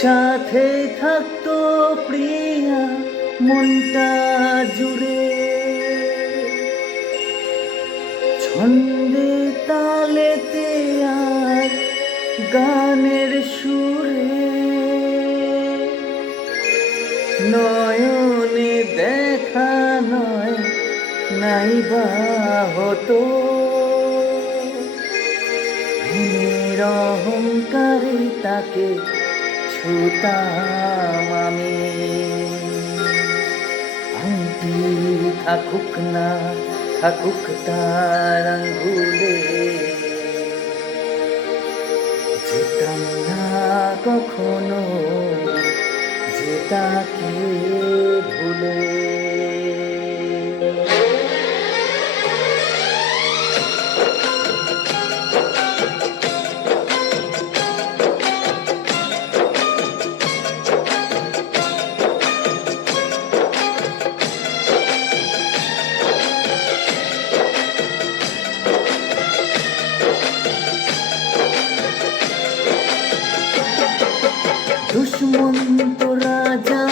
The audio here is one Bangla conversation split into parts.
সাথে থাকতো প্রিয়া মনটা জুড়ে, ছন্দে তালেতে আর গানের সুরে, নয়নে দেখা নয় নাইবা হতো, মনের অহংকারে তাকে ছুতাম আমি। আংটি থাকুক না থাকুক তার আঙ্গুলে, যেতাম না কখনো যে তাকে ভুলে। দুষ্মন্ত রাজা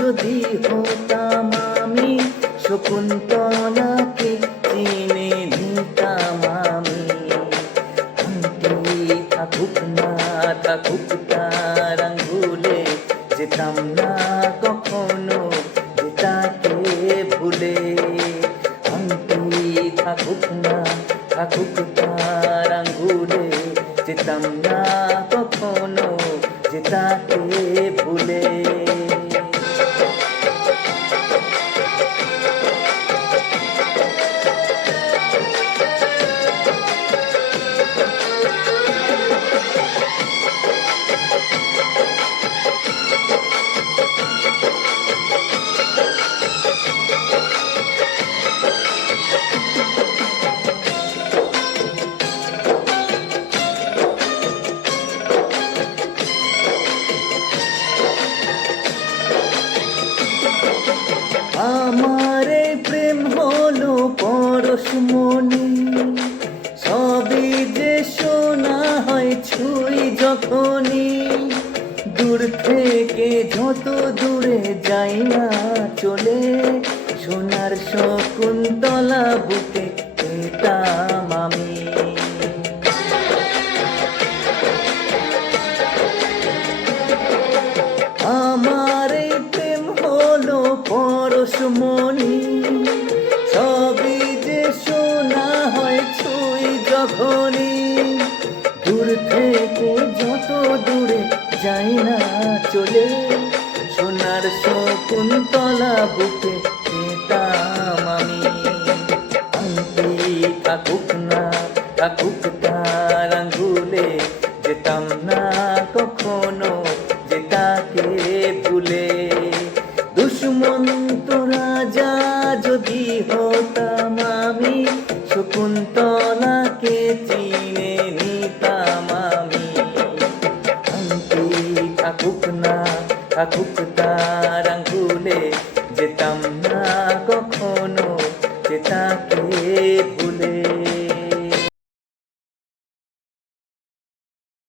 যদি হতাম আমি, শকুন্তলাকে চিনে নিতাম আমি। আংটি থাকুক না থাকুক তার আঙ্গুলে, যেতাম না কখনো যে তাকে ভুলে। আংটি থাকুক না থাকুক তার আঙ্গুলে, যেতাম না কখনো যে তাকে ভুলে। আমারে প্রেম হলো পরশমণি, সবই যে শোনা হয় ছুঁই যখনই। দূর থেকে যত দূরে যাই না চলে, সোনার শকুন্তলা বুকে পেতাম আমি। আমার এই প্রেম হলো পরশমণি, সবই যে শোনা হয় ছুঁই যখনই। দূর থেকে যত দূরে যাই না চলে, সোনার শকুন্তলা বুকে পেতাম আমি। আংটি থাকুক না থাকুক তার আঙ্গুলে, যেতাম না কখনো যে তাকে ভুলে। দুষ্মন্ত রাজা যদি হতাম আমি, শকুন্তলাকে চিনে নিতাম আমি। আংটি থাকুক না থাকুক তার আঙ্গুলে, যেতাম না কখনো যে তাকে ভুলে।